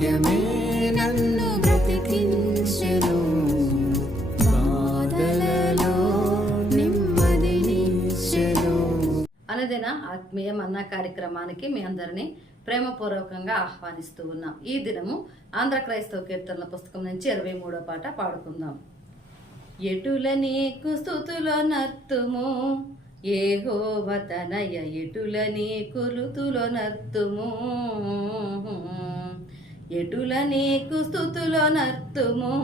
వాక్యమే నన్ను బ్రతికించెను. బాధలలో నెమ్మదినిచ్చెను ఆత్మీయ మన్నా కార్యక్రమానికి మీ అందరినీ ప్రేమపూర్వకంగా ఆహ్వానిస్తూ ఉన్నాం. ఈ దినము ఆంధ్ర క్రైస్తవ కీర్తనల పుస్తకం నుంచి ఇరవై మూడో పాట పాడుకుందాం. ఎటుల నీకు స్థుతులో నర్తుము? ఏహోవతనయ ఎటుల నీకు ఋతులో నర్తుము? ఎటుల నీకు స్థుతులో నర్తుము?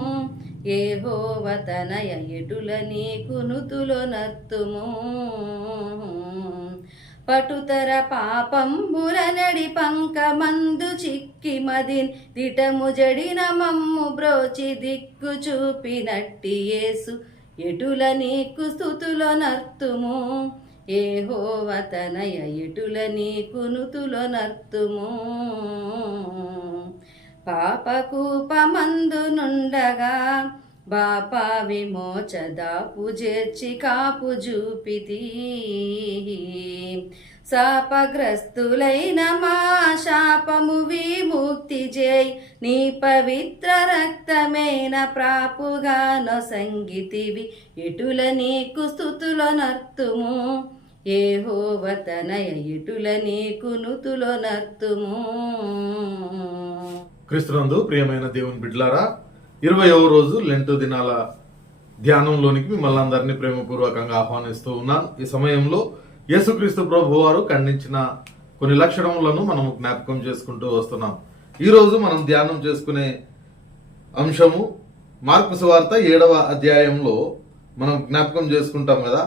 ఏ హోవతనయ ఎటుల నీకు నుతులో నర్తుము? పటుతర పాపంబుల నడి పంక మందు చిక్కి మదిన్ దిటము జడిన మమ్ము బ్రోచి దిక్కు చూపినట్టి యేసు. ఎటుల నీకు స్థుతులో నర్తుము? ఏ హోవతనయ ఎటుల నీకు నుతులో నర్తుము? పాపకూపమందు నుండగా బాపా విమోచదాపు చేర్చి కాపు చూపితి శాపగ్రస్తులైన మా శాపము విముక్తి చేయి నీ పవిత్ర రక్తమైన ప్రాపుగానో సంగీతివి ఇటుల నీకు స్థుతులో నర్తుము. ఏహోవతనయ ఇటుల నీకు నుతులో నర్తుము. క్రీస్తునందు ప్రియమైన దేవుని బిడ్లారా ఇరవయవ రోజు లెంటు దినాల ధ్యానంలోనికి మిమ్మల్ని అందరినీ ప్రేమపూర్వకంగా ఆహ్వానిస్తూ ఉన్నాను. ఈ సమయంలో యేసుక్రీస్తు ప్రభు వారు ఖండించిన కొన్ని లక్షణములను మనం జ్ఞాపకం చేసుకుంటూ వస్తున్నాం. ఈరోజు మనం ధ్యానం చేసుకునే అంశము మార్కు సువార్త ఏడవ అధ్యాయంలో మనం జ్ఞాపకం చేసుకుంటాం కదా.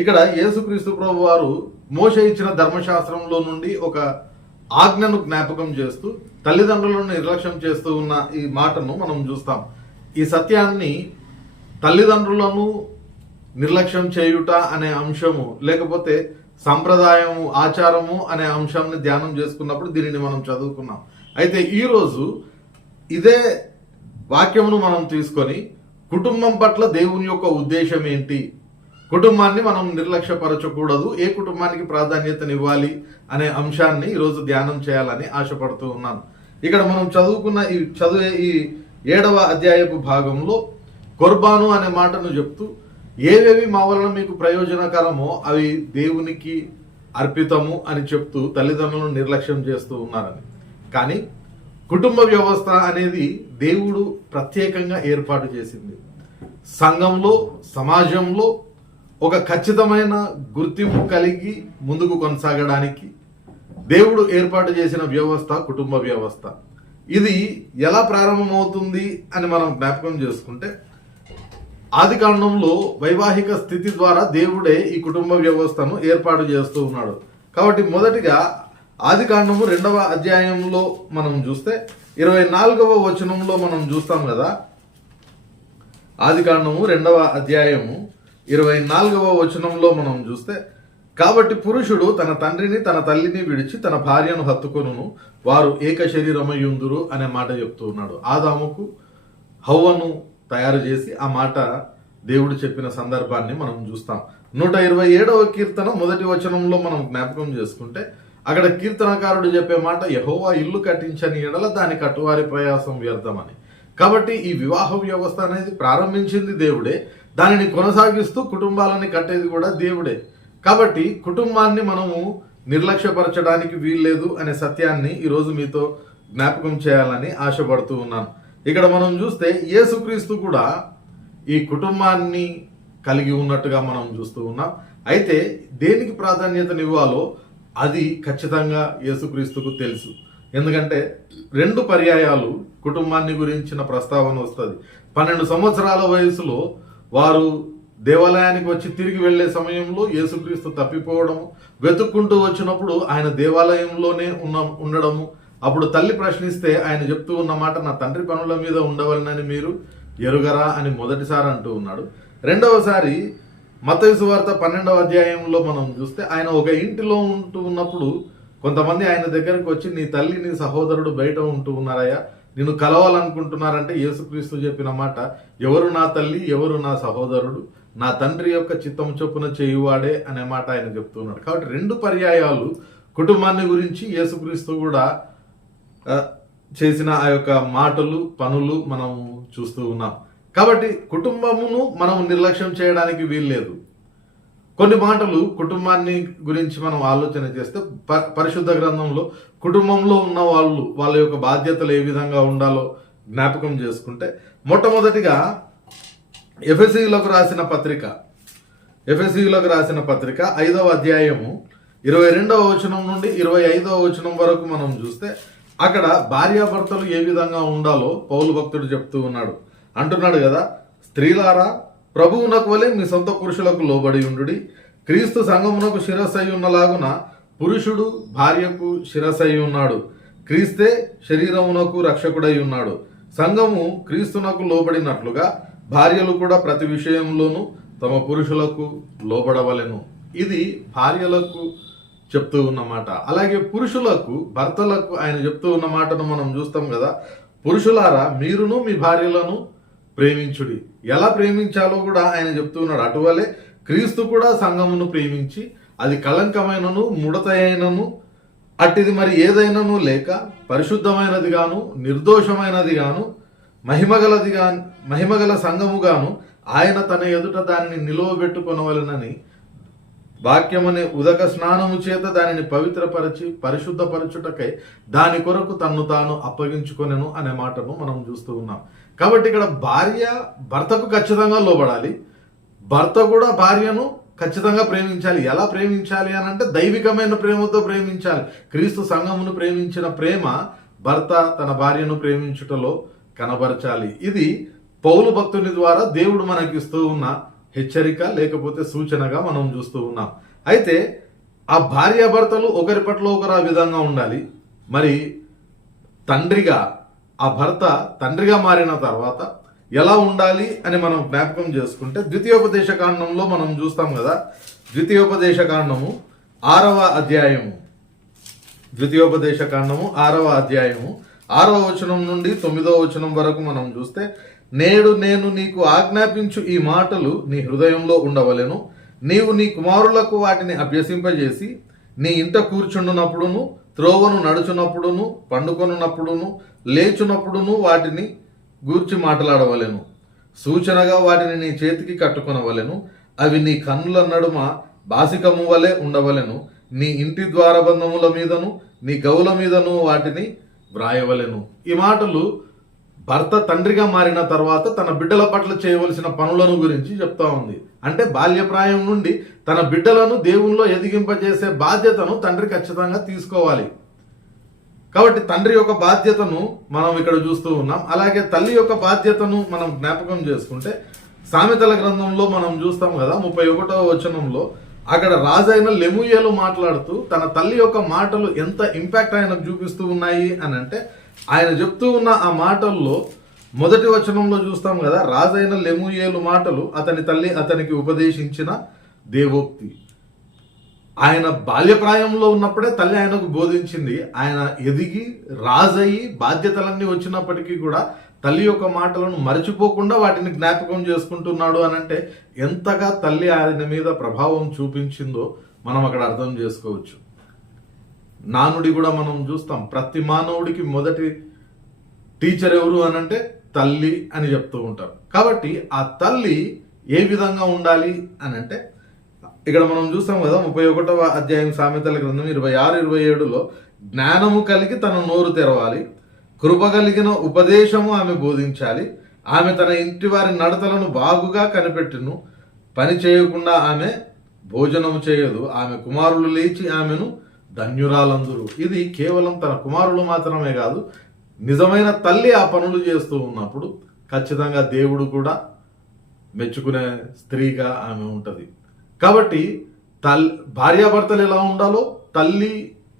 ఇక్కడ యేసుక్రీస్తు ప్రభు వారు మోష ఇచ్చిన ధర్మశాస్త్రంలో నుండి ఒక ఆజ్ఞను జ్ఞాపకం చేస్తూ తల్లిదండ్రులను నిర్లక్ష్యం చేస్తూ ఉన్న ఈ మాటను మనం చూస్తాం. ఈ సత్యాన్ని తల్లిదండ్రులను నిర్లక్ష్యం చేయుట అనే అంశము లేకపోతే సంప్రదాయము ఆచారము అనే అంశాన్ని ధ్యానం చేసుకున్నప్పుడు దీనిని మనం చదువుకున్నాం. అయితే ఈరోజు ఇదే వాక్యమును మనం తీసుకొని కుటుంబం పట్ల దేవుని యొక్క ఉద్దేశం ఏంటి? కుటుంబాన్ని మనం నిర్లక్ష్యపరచకూడదు. ఏ కుటుంబానికి ప్రాధాన్యతనివ్వాలి అనే అంశాన్ని ఈరోజు ధ్యానం చేయాలని ఆశపడుతూ ఉన్నాను. ఇక్కడ మనం చదువుకున్న ఈ చదివే ఈ ఏడవ అధ్యాయపు భాగంలో కొర్బాను అనే మాటను చెప్తూ ఏవేవి మా వలన మీకు ప్రయోజనకరమో అవి దేవునికి అర్పితము అని చెప్తూ తల్లిదండ్రులను నిర్లక్ష్యం చేస్తూ ఉన్నారని. కానీ కుటుంబ వ్యవస్థ అనేది దేవుడు ప్రత్యేకంగా ఏర్పాటు చేసింది. సంఘంలో సమాజంలో ఒక ఖచ్చితమైన గుర్తింపు కలిగి ముందుకు కొనసాగడానికి దేవుడు ఏర్పాటు చేసిన వ్యవస్థ కుటుంబ వ్యవస్థ. ఇది ఎలా ప్రారంభమవుతుంది అని మనం జ్ఞాపకం చేసుకుంటే ఆది కాండంలో వైవాహిక స్థితి ద్వారా దేవుడే ఈ కుటుంబ వ్యవస్థను ఏర్పాటు చేస్తూ ఉన్నాడు. కాబట్టి మొదటిగా ఆది కాండము రెండవ అధ్యాయంలో మనం చూస్తే ఇరవై నాలుగవ వచనంలో మనం చూస్తాం కదా ఆది కాండము రెండవ అధ్యాయము ఇరవై నాలుగవ వచనంలో మనం చూస్తే కాబట్టి పురుషుడు తన తండ్రిని తన తల్లిని విడిచి తన భార్యను హత్తుకొనును వారు ఏక శరీరమయ్యుందురు అనే మాట చెప్తూ ఉన్నాడు. ఆదాముకు హవ్వను తయారు చేసి ఆ మాట దేవుడు చెప్పిన సందర్భాన్ని మనం చూస్తాం. నూట ఇరవై ఏడవ కీర్తన మొదటి వచనంలో మనం జ్ఞాపకం చేసుకుంటే అక్కడ కీర్తనకారుడు చెప్పే మాట యహోవా ఇల్లు కట్టించని ఎడల దాని కట్టువారి ప్రయాసం వ్యర్థమని. కాబట్టి ఈ వివాహ వ్యవస్థ అనేది ప్రారంభించింది దేవుడే దానిని కొనసాగిస్తూ కుటుంబాలని కట్టేది కూడా దేవుడే. కాబట్టి కుటుంబాన్ని మనము నిర్లక్ష్యపరచడానికి వీల్లేదు అనే సత్యాన్ని ఈరోజు మీతో జ్ఞాపకం చేయాలని ఆశపడుతూ ఉన్నాను. ఇక్కడ మనం చూస్తే యేసుక్రీస్తు కూడా ఈ కుటుంబాన్ని కలిగి ఉన్నట్టుగా మనం చూస్తూ ఉన్నాం. అయితే దేనికి ప్రాధాన్యతనివ్వాలో అది ఖచ్చితంగా యేసుక్రీస్తుకు తెలుసు. ఎందుకంటే రెండు పర్యాయాలు కుటుంబాన్ని గురించిన ప్రస్తావన వస్తుంది. పన్నెండు సంవత్సరాల వయసులో వారు దేవాలయానికి వచ్చి తిరిగి వెళ్ళే సమయంలో యేసుక్రీస్తు తప్పిపోవడము వెతుక్కుంటూ వచ్చినప్పుడు ఆయన దేవాలయంలోనే ఉన్న ఉండడము. అప్పుడు తల్లి ప్రశ్నిస్తే ఆయన చెప్తూ ఉన్న మాట నా తండ్రి పనుల మీద ఉండవలనని మీరు ఎరుగరా? అని మొదటిసారి అంటూ ఉన్నాడు. రెండవసారి మతయి సువార్త పన్నెండవ అధ్యాయంలో మనం చూస్తే ఆయన ఒక ఇంటిలో ఉంటూ ఉన్నప్పుడు కొంతమంది ఆయన దగ్గరకు వచ్చి నీ తల్లి నీ సహోదరుడు బయట ఉంటూ ఉన్నారయ్యా నిన్ను కలవాలనుకుంటున్నారంటే యేసుక్రీస్తు చెప్పిన మాట ఎవరు నా తల్లి ఎవరు నా సహోదరుడు నా తండ్రి యొక్క చిత్తం చొప్పున చేయువాడే అనే మాట ఆయన చెప్తున్నాడు కాబట్టి రెండు పర్యాయాలు కుటుంబాన్ని గురించి యేసుక్రీస్తు కూడా చేసిన ఆ యొక్క మాటలు పనులు మనం చూస్తూ ఉన్నాం. కాబట్టి కుటుంబమును మనం నిర్లక్ష్యం చేయడానికి వీల్లేదు. కొన్ని మాటలు కుటుంబాన్ని గురించి మనం ఆలోచన చేస్తే ప- పరిశుద్ధ గ్రంథంలో కుటుంబంలో ఉన్న వాళ్ళు వాళ్ళ యొక్క బాధ్యతలు ఏ విధంగా ఉండాలో జ్ఞాపకం చేసుకుంటే మొట్టమొదటిగా ఎఫ్ఎస్సిలకు రాసిన పత్రిక ఎఫ్ఎస్సిలకు రాసిన పత్రిక ఐదవ అధ్యాయము ఇరవై రెండవ వచనం నుండి ఇరవై ఐదవ వచనం వరకు మనం చూస్తే అక్కడ భార్యాభర్తలు ఏ విధంగా ఉండాలో పౌలు భక్తుడు చెప్తూ ఉన్నాడు. అంటున్నాడు కదా స్త్రీలారా ప్రభువునకు వలె మీ సొంత పురుషులకు లోబడి ఉండుడి. క్రీస్తు సంఘమునకు శిరస్సై ఉన్నలాగున పురుషుడు భార్యకు శిరస్సై ఉన్నాడు. క్రీస్తే శరీరమునకు రక్షకుడై ఉన్నాడు. సంఘము క్రీస్తునకు లోబడినట్లుగా భార్యలు కూడా ప్రతి విషయంలోనూ తమ పురుషులకు లోబడవలెను. ఇది భార్యలకు చెప్తూ ఉన్నమాట అలాగే పురుషులకు భర్తలకు ఆయన చెప్తూ ఉన్న మాటను మనం చూస్తాం కదా. పురుషులారా మీరును మీ భార్యలను ప్రేమించుడి. ఎలా ప్రేమించాలో కూడా ఆయన చెప్తున్నాడు అటువలే క్రీస్తు కూడా సంఘమును ప్రేమించి అది కళంకమైనను ముడతైనను అట్టిది మరి ఏదైనాను లేక పరిశుద్ధమైనది గాను నిర్దోషమైనది గాను మహిమగలది గా మహిమగల సంఘము గాను ఆయన తన ఎదుట దానిని నిలువబెట్టుకొనవలనని వాక్యమనే ఉదక స్నానము చేత దానిని పవిత్రపరచి పరిశుద్ధపరచుటకై దాని కొరకు తన్ను తాను అప్పగించుకొనెను అనే మాటను మనం చూస్తూ ఉన్నాం. కాబట్టి ఇక్కడ భార్య భర్తకు ఖచ్చితంగా లోబడాలి. భర్త కూడా భార్యను ఖచ్చితంగా ప్రేమించాలి. ఎలా ప్రేమించాలి అని అంటే దైవికమైన ప్రేమతో ప్రేమించాలి. క్రీస్తు సంఘమును ప్రేమించిన ప్రేమ భర్త తన భార్యను ప్రేమించుటలో కనబరచాలి. ఇది పౌలు భక్తుని ద్వారా దేవుడు మనకి ఇస్తూ ఉన్న హెచ్చరిక లేకపోతే సూచనగా మనం చూస్తూ ఉన్నాం. అయితే ఆ భార్యాభర్తలు ఒకరి పట్ల ఒకరు ఆ విధంగా ఉండాలి. మరి తండ్రిగా ఆ భర్త తండ్రిగా మారిన తర్వాత ఎలా ఉండాలి అని మనం జ్ఞాపకం చేసుకుంటే ద్వితీయోపదేశ కాండంలో మనం చూస్తాం కదా ద్వితీయోపదేశ కాండము ఆరవ అధ్యాయము. ద్వితీయోపదేశ కాండము ఆరవ అధ్యాయము. ఆరవ వచనం నుండి తొమ్మిదవ వచనం వరకు మనం చూస్తే నేడు నేను నీకు ఆజ్ఞాపించు ఈ మాటలు నీ హృదయంలో ఉండవలెను. నీవు నీ కుమారులకు వాటిని అభ్యసింపజేసి నీ ఇంట కూర్చుండునప్పుడును త్రోవను నడుచునప్పుడును పండుకొనున్నప్పుడును లేచునప్పుడును వాటిని గూర్చి మాట్లాడవలెను. సూచనగా వాటిని నీ చేతికి కట్టుకొనవలెను. అవి నీ కన్నుల నడుమ బాసికము వలె ఉండవలెను. నీ ఇంటి ద్వారబంధముల మీదను నీ గౌల మీదను వాటిని వ్రాయవలెను. ఈ మాటలు భర్త తండ్రిగా మారిన తర్వాత తన బిడ్డల పట్ల చేయవలసిన పనులను గురించి చెప్తా ఉంది. అంటే బాల్యప్రాయం నుండి తన బిడ్డలను దేవుల్లో ఎదిగింపజేసే బాధ్యతను తండ్రి ఖచ్చితంగా తీసుకోవాలి. కాబట్టి తండ్రి యొక్క బాధ్యతను మనం ఇక్కడ చూస్తూ ఉన్నాం. అలాగే తల్లి యొక్క బాధ్యతను మనం జ్ఞాపకం చేసుకుంటే సామెతల గ్రంథంలో మనం చూస్తాం కదా ముప్పై ఒకటవ వచనంలో అక్కడ రాజైన లెముయేలు మాట్లాడుతూ తన తల్లి యొక్క మాటలు ఎంత ఇంపాక్ట్ ఆయనకు చూపిస్తూ ఉన్నాయి అని అంటే ఆయన చెప్తూ ఉన్న ఆ మాటల్లో మొదటి వచనంలో చూస్తాం కదా రాజైన లెముయేలు మాటలు అతని తల్లి అతనికి ఉపదేశించిన దేవోక్తి. ఆయన బాల్యప్రాయంలో ఉన్నప్పుడే తల్లి ఆయనకు బోధించింది. ఆయన ఎదిగి రాజయ్యి బాధ్యతలన్నీ వచ్చినప్పటికీ కూడా తల్లి యొక్క మాటలను మరచిపోకుండా వాటిని జ్ఞాపకం చేసుకుంటున్నాడు అని అంటే ఎంతగా తల్లి ఆయన మీద ప్రభావం చూపించిందో మనం అక్కడ అర్థం చేసుకోవచ్చు. నానుడి కూడా మనం చూస్తాం. ప్రతి మానవుడికి మొదటి టీచర్ ఎవరు అని అంటే తల్లి అని చెప్తూ ఉంటారు. కాబట్టి ఆ తల్లి ఏ విధంగా ఉండాలి అని అంటే ఇక్కడ మనం చూస్తాం కదా ముప్పై ఒకటవ అధ్యాయం సామెతల గ్రంథం ఇరవై ఆరు ఇరవై ఏడులో జ్ఞానము కలిగి తన నోరు తెరవాలి కృప కలిగిన ఉపదేశము ఆమె బోధించాలి. ఆమె తన ఇంటి వారి నడతలను బాగుగా కనిపెట్టును. పని చేయకుండా ఆమె భోజనము చేయదు. ఆమె కుమారులు లేచి ఆమెను ధన్యురాలందరూ. ఇది కేవలం తన కుమారులు మాత్రమే కాదు నిజమైన తల్లి ఆ పనులు చేస్తూ ఉన్నప్పుడు ఖచ్చితంగా దేవుడు కూడా మెచ్చుకునే స్త్రీగా ఆమె ఉంటుంది. కాబట్టి తల్ భార్యాభర్తలు ఎలా ఉండాలో తల్లి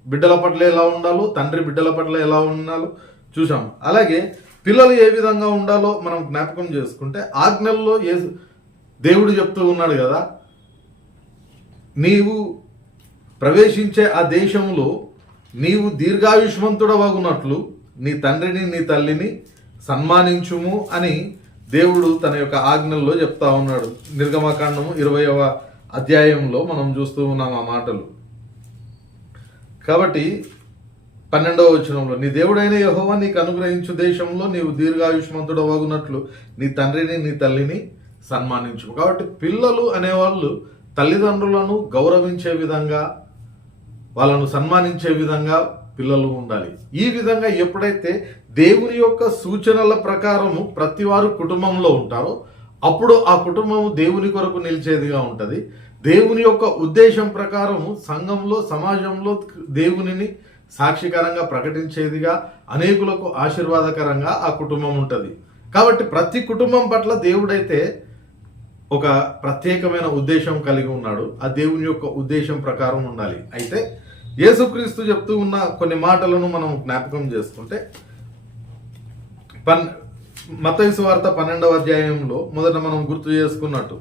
బిడ్డల పట్ల ఎలా ఉండాలో తండ్రి బిడ్డల పట్ల ఎలా ఉండాలో చూసాం అలాగే పిల్లలు ఏ విధంగా ఉండాలో మనం జ్ఞాపకం చేసుకుంటే ఆజ్ఞల్లో ఏ దేవుడు చెప్తూ ఉన్నాడు కదా నీవు ప్రవేశించే ఆ దేశంలో నీవు దీర్ఘాయుష్మంతుడవగునట్లు నీ తండ్రిని నీ తల్లిని సన్మానించుము అని దేవుడు తన యొక్క ఆజ్ఞల్లో చెప్తా ఉన్నాడు. నిర్గమకాండము ఇరవయవ అధ్యాయంలో మనం చూస్తూ ఉన్నాం ఆ మాటలు. కాబట్టి పన్నెండవ వచనంలో నీ దేవుడైన యహోవా నీకు అనుగ్రహించు దేశంలో నీవు దీర్ఘాయుష్మంతుడవగునట్లు నీ తండ్రిని నీ తల్లిని సన్మానించు కాబట్టి పిల్లలు అనేవాళ్ళు తల్లిదండ్రులను గౌరవించే విధంగా వాళ్ళను సన్మానించే విధంగా పిల్లలు ఉండాలి. ఈ విధంగా ఎప్పుడైతే దేవుని యొక్క సూచనల ప్రకారము ప్రతి వారు కుటుంబంలో ఉంటారో అప్పుడు ఆ కుటుంబం దేవుని కొరకు నిలిచేదిగా ఉంటుంది. దేవుని యొక్క ఉద్దేశం ప్రకారము సంఘంలో సమాజంలో దేవునిని సాక్షికరంగా ప్రకటించేదిగా అనేకులకు ఆశీర్వాదకరంగా ఆ కుటుంబం ఉంటుంది. కాబట్టి ప్రతి కుటుంబం పట్ల దేవుడైతే ఒక ప్రత్యేకమైన ఉద్దేశం కలిగి ఉన్నాడు. ఆ దేవుని యొక్క ఉద్దేశం ప్రకారం ఉండాలి. అయితే యేసుక్రీస్తు చెప్తూ ఉన్న కొన్ని మాటలను మనం జ్ఞాపకం చేసుకుంటే పన్ మతయసు వార్త పన్నెండవ అధ్యాయంలో మొదట మనం గుర్తు చేసుకున్నట్టు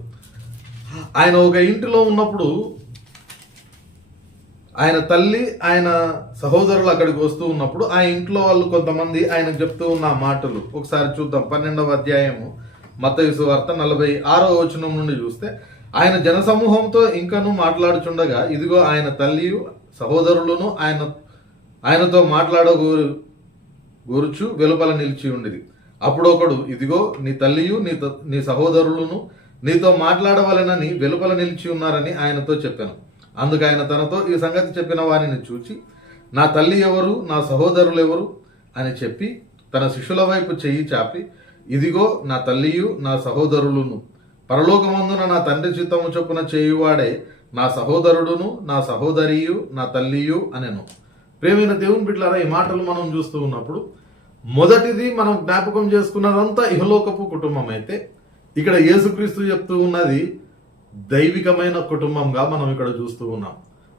ఆయన ఒక ఇంటిలో ఉన్నప్పుడు ఆయన తల్లి ఆయన సహోదరులు అక్కడికి వస్తూ ఉన్నప్పుడు ఆ ఇంట్లో వాళ్ళు కొంతమంది ఆయనకు చెప్తూ ఉన్న మాటలు. ఒకసారి చూద్దాం. పన్నెండవ అధ్యాయము మత్తయుసు వార్త నలభై ఆరో వచనం నుండి చూస్తే ఆయన జనసమూహంతో ఇంకను మాట్లాడుచుండగా ఇదిగో ఆయన తల్లియు సహోదరులను ఆయన ఆయనతో మాట్లాడగోరు గోరుచు వెలుపల నిలిచి ఉండేది అప్పుడు ఒకడు ఇదిగో నీ తల్లియు నీ నీ సహోదరులను నీతో మాట్లాడవలెనని వెలుపల నిలిచి ఉన్నారని ఆయనతో చెప్పాను. అందుకు ఆయన తనతో ఈ సంగతి చెప్పిన వారిని చూచి నా తల్లి ఎవరు నా సహోదరులు ఎవరు అని చెప్పి తన శిష్యుల వైపు చెయ్యి చాపి ఇదిగో నా తల్లియు నా సహోదరులను. పరలోకమందున నా తండ్రి చిత్తము చొప్పున చేయువాడే నా సహోదరుడును నా సహోదరియు నా తల్లియు అనెను. ప్రేమైన దేవుని బిడ్డలారా ఈ మాటలు మనం చూస్తూ ఉన్నప్పుడు మొదటిది మనం జ్ఞాపకం చేసుకున్నదంతా ఇహలోకపు కుటుంబం అయితే ఇక్కడ యేసుక్రీస్తు చెప్తూ ఉన్నది దైవికమైన కుటుంబంగా మనం ఇక్కడ చూస్తూ ఉన్నాం.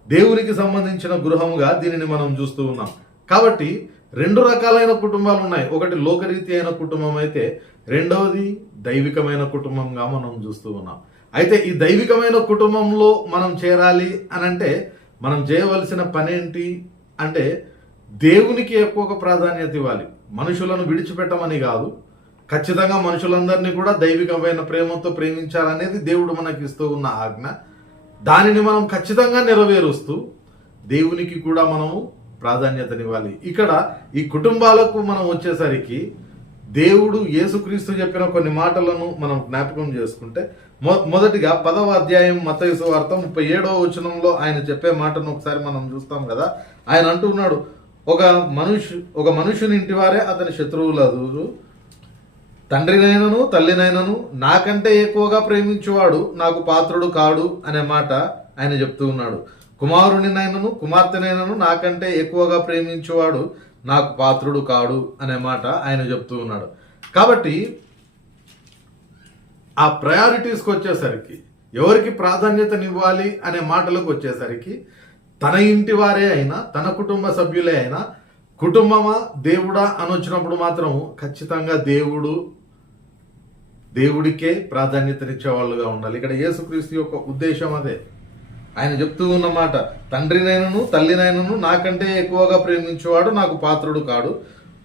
దేవునికి సంబంధించిన గృహంగా దీనిని మనం చూస్తూ ఉన్నాం. కాబట్టి రెండు రకాలైన కుటుంబాలు ఉన్నాయి ఒకటి లోకరీతి అయిన కుటుంబం అయితే రెండవది దైవికమైన కుటుంబంగా మనం చూస్తూ ఉన్నాం. అయితే ఈ దైవికమైన కుటుంబంలో మనం చేరాలి అని అంటే మనం చేయవలసిన పనేంటి అంటే దేవునికి ఎక్కువగా ప్రాధాన్యత ఇవ్వాలి. మనుషులను విడిచిపెట్టమని కాదు ఖచ్చితంగా మనుషులందరినీ కూడా దైవికమైన ప్రేమతో ప్రేమించాలనేది దేవుడు మనకి ఇస్తూ ఉన్న ఆజ్ఞ. దానిని మనం ఖచ్చితంగా నెరవేరుస్తూ దేవునికి కూడా మనము ప్రాధాన్యతనివ్వాలి ఇక్కడ ఈ కుటుంబాలకు మనం వచ్చేసరికి దేవుడు యేసుక్రీస్తు చెప్పిన కొన్ని మాటలను మనం జ్ఞాపకం చేసుకుంటే మొ- మొదటిగా పదవ అధ్యాయం మతయుసు వార్త ముప్పై ఏడవ వచనంలో ఆయన చెప్పే మాటను ఒకసారి మనం చూస్తాం కదా. ఆయన అంటున్నాడు ఒక మనుషు ఒక మనుషుని ఇంటి వారే అతని శత్రువులదు తండ్రినైనను తల్లినైనను నాకంటే ఎక్కువగా ప్రేమించేవాడు నాకు పాత్రుడు కాడు అనే మాట ఆయన చెప్తూ ఉన్నాడు. కుమారుడినైనను కుమార్తెనైనను నాకంటే ఎక్కువగా ప్రేమించేవాడు నాకు పాత్రుడు కాడు అనే మాట ఆయన చెప్తూ ఉన్నాడు. కాబట్టి ఆ ప్రయారిటీస్కి వచ్చేసరికి ఎవరికి ప్రాధాన్యతనివ్వాలి అనే మాటలకు వచ్చేసరికి తన ఇంటి వారే అయినా తన కుటుంబ సభ్యులే అయినా కుటుంబమా దేవుడా అని వచ్చినప్పుడు మాత్రం ఖచ్చితంగా దేవుడు దేవుడికే ప్రాధాన్యతనిచ్చే వాళ్ళుగా ఉండాలి. ఇక్కడ యేసుక్రీస్తు యొక్క ఉద్దేశం అదే. ఆయన చెప్తూ ఉన్న మాట తండ్రినైనను తల్లినైనను నాకంటే ఎక్కువగా ప్రేమించేవాడు నాకు పాత్రుడు కాడు.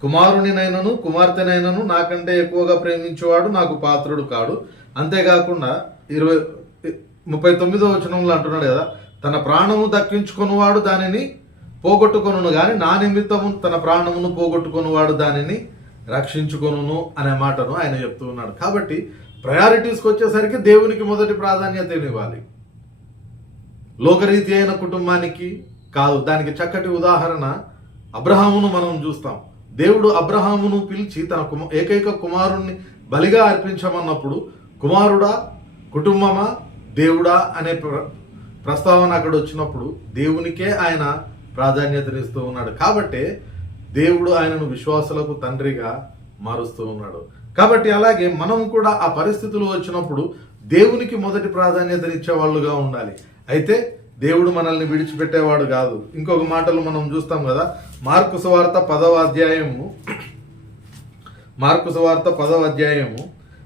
కుమారునినైనను కుమార్తెనైనను నాకంటే ఎక్కువగా ప్రేమించేవాడు నాకు పాత్రుడు కాడు. అంతేకాకుండా ఇరవై ముప్పై తొమ్మిదో వచనంలో అంటున్నాడు కదా తన ప్రాణము దక్కించుకున్నవాడు దానిని పోగొట్టుకొనును కానీ నా నిమిత్తము తన ప్రాణమును పోగొట్టుకున్నవాడు దానిని రక్షించుకొనును అనే మాటను ఆయన చెప్తూ ఉన్నాడు. కాబట్టి ప్రయారిటీస్కి వచ్చేసరికి దేవునికి మొదటి ప్రాధాన్యత ఇవ్వాలి లోకరీతి అయిన కుటుంబానికి కాదు దానికి చక్కటి ఉదాహరణ అబ్రహామును మనం చూస్తాం. దేవుడు అబ్రహామును పిలిచి తన కుమ ఏకైక కుమారుణ్ణి బలిగా అర్పించమన్నప్పుడు కుమారుడా కుటుంబమా దేవుడా అనే ప్ర- ప్రస్తావన అక్కడ వచ్చినప్పుడు దేవునికే ఆయన ప్రాధాన్యతనిస్తూ ఉన్నాడు. కాబట్టి దేవుడు ఆయనను విశ్వాసులకు తండ్రిగా మారుస్తూ ఉన్నాడు. కాబట్టి అలాగే మనం కూడా ఆ పరిస్థితులు వచ్చినప్పుడు దేవునికి మొదటి ప్రాధాన్యతనిచ్చే వాళ్ళుగా ఉండాలి. అయితే దేవుడు మనల్ని విడిచిపెట్టేవాడు కాదు. ఇంకొక మాటలు మనం చూస్తాం కదా మార్కు సువార్త పదవ అధ్యాయము. మార్కు సువార్త పదవ అధ్యాయము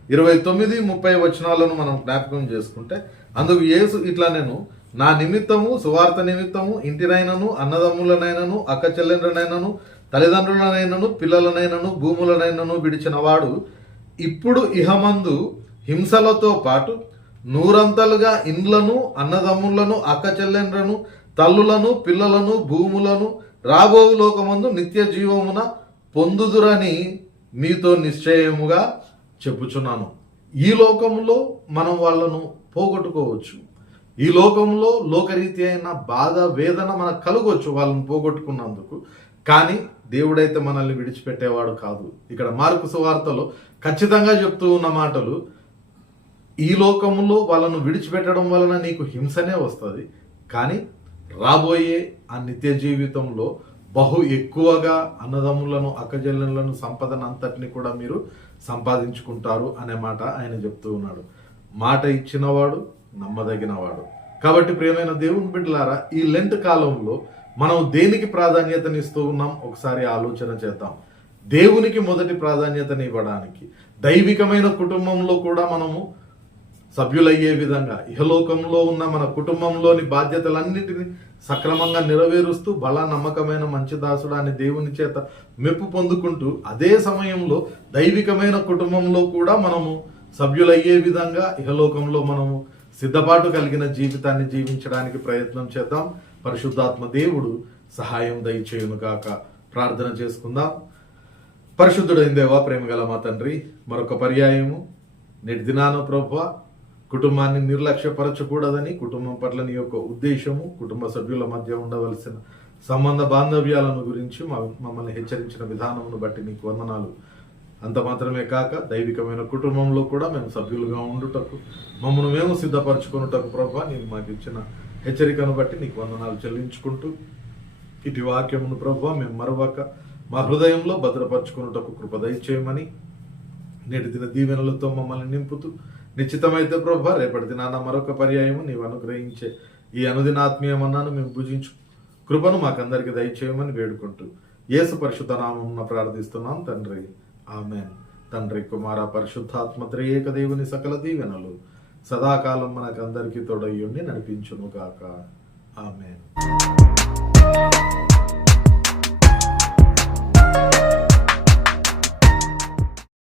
ఇరవై తొమ్మిది ముప్పై వచనాలను మనం జ్ఞాపకం చేసుకుంటే అందుకు యేసు ఇట్లా నేను నా నిమిత్తము సువార్త నిమిత్తము ఇంటినైనను అన్నదమ్ములనైనను అక్క చెల్లెండ్రనైనను తల్లిదండ్రులనైనను పిల్లలనైనను భూములనైనను విడిచిన వాడు ఇప్పుడు ఇహమందు హింసలతో పాటు నూరంతలుగా ఇండ్లను అన్నదమ్ములను అక్క చెల్లెండ్రను తల్లులను పిల్లలను భూములను రాబో లోకమందు నిత్య జీవమున పొందుదురని మీతో నిశ్చయముగా చెప్పుచున్నాను. ఈ లోకంలో మనం వాళ్ళను పోగొట్టుకోవచ్చు. ఈ లోకంలో లోకరీతి అయిన బాధ వేదన మనకు కలగవచ్చు వాళ్ళని పోగొట్టుకున్నందుకు. కానీ దేవుడైతే మనల్ని విడిచిపెట్టేవాడు కాదు. ఇక్కడ మార్కు సువార్తలో ఖచ్చితంగా చెప్తూ ఉన్న మాటలు ఈ లోకంలో వాళ్ళను విడిచిపెట్టడం వలన నీకు హింసనే వస్తుంది. కానీ రాబోయే ఆ నిత్య జీవితంలో బహు ఎక్కువగా అన్నదమ్ములను అక్కజల్లను సంపదను అంతటిని కూడా మీరు సంపాదించుకుంటారు అనే మాట ఆయన చెప్తూ ఉన్నాడు. మాట ఇచ్చినవాడు నమ్మదగినవాడు. కాబట్టి ప్రియమైన దేవుని బిడ్డలారా ఈ లెంట్ కాలంలో మనం దేనికి ప్రాధాన్యతనిస్తూ ఉన్నాం? ఒకసారి ఆలోచన చేద్దాం. దేవునికి మొదటి ప్రాధాన్యతని ఇవ్వడానికి దైవికమైన కుటుంబంలో కూడా మనము సభ్యులయ్యే విధంగా ఇహలోకంలో ఉన్న మన కుటుంబంలోని బాధ్యతలన్నిటిని సక్రమంగా నెరవేరుస్తూ బల నమ్మకమైన మంచి దాసుడు అనే దేవుని చేత మెప్పు పొందుకుంటూ అదే సమయంలో దైవికమైన కుటుంబంలో కూడా మనము సభ్యులయ్యే విధంగా ఇహలోకంలో మనము సిద్ధపాటు కలిగిన జీవితాన్ని జీవించడానికి ప్రయత్నం చేద్దాం. పరిశుద్ధాత్మ దేవుడు సహాయం దయచేయును కాక ప్రార్థన చేసుకుందాం. పరిశుద్ధుడైన దేవా ప్రేమగల మా తండ్రి మరొక పర్యాయము. నేటి దినాన ప్రభు కుటుంబాన్ని నిర్లక్ష్యపరచకూడదని కుటుంబం పట్ల నీ యొక్క ఉద్దేశము కుటుంబ సభ్యుల మధ్య ఉండవలసిన సంబంధ బాంధవ్యాలను గురించి మా మమ్మల్ని హెచ్చరించిన విధానమును బట్టి నీకు వందనాలు. అంత మాత్రమే కాక దైవికమైన కుటుంబంలో కూడా మేము సభ్యులుగా ఉండుటకు మమ్మల్ని మేము సిద్ధపరచుకున్నటకు ప్రభా నీవు మాకు ఇచ్చిన హెచ్చరికను బట్టి నీకు వందనాలు చెల్లించుకుంటూ ఇటు వాక్యమును ప్రభు మేము మరొక మా హృదయంలో భద్రపరచుకున్నటకు కృప దయచేయమని నేటి దిన దీవెనలతో మమ్మల్ని నింపుతూ నిశ్చితమైతే ప్రభా రేపటి దినాన మరొక పర్యాయము నీవు అనుగ్రహించే ఈ అనుదినాత్మీయమన్నాను మేము పూజించు కృపను మాకందరికి దయచేయమని వేడుకుంటూ యేసు పరిశుద్ధ నామం ప్రార్థిస్తున్నాం తండ్రి. ఆమెన్. తండ్రి కుమార పరిశుద్ధాత్మ త్రియేక దేవుని సకల దీవెనలు సదాకాలం మనకందరికీ తోడయ్యుండి నడిపించును గాక. ఆమెన్.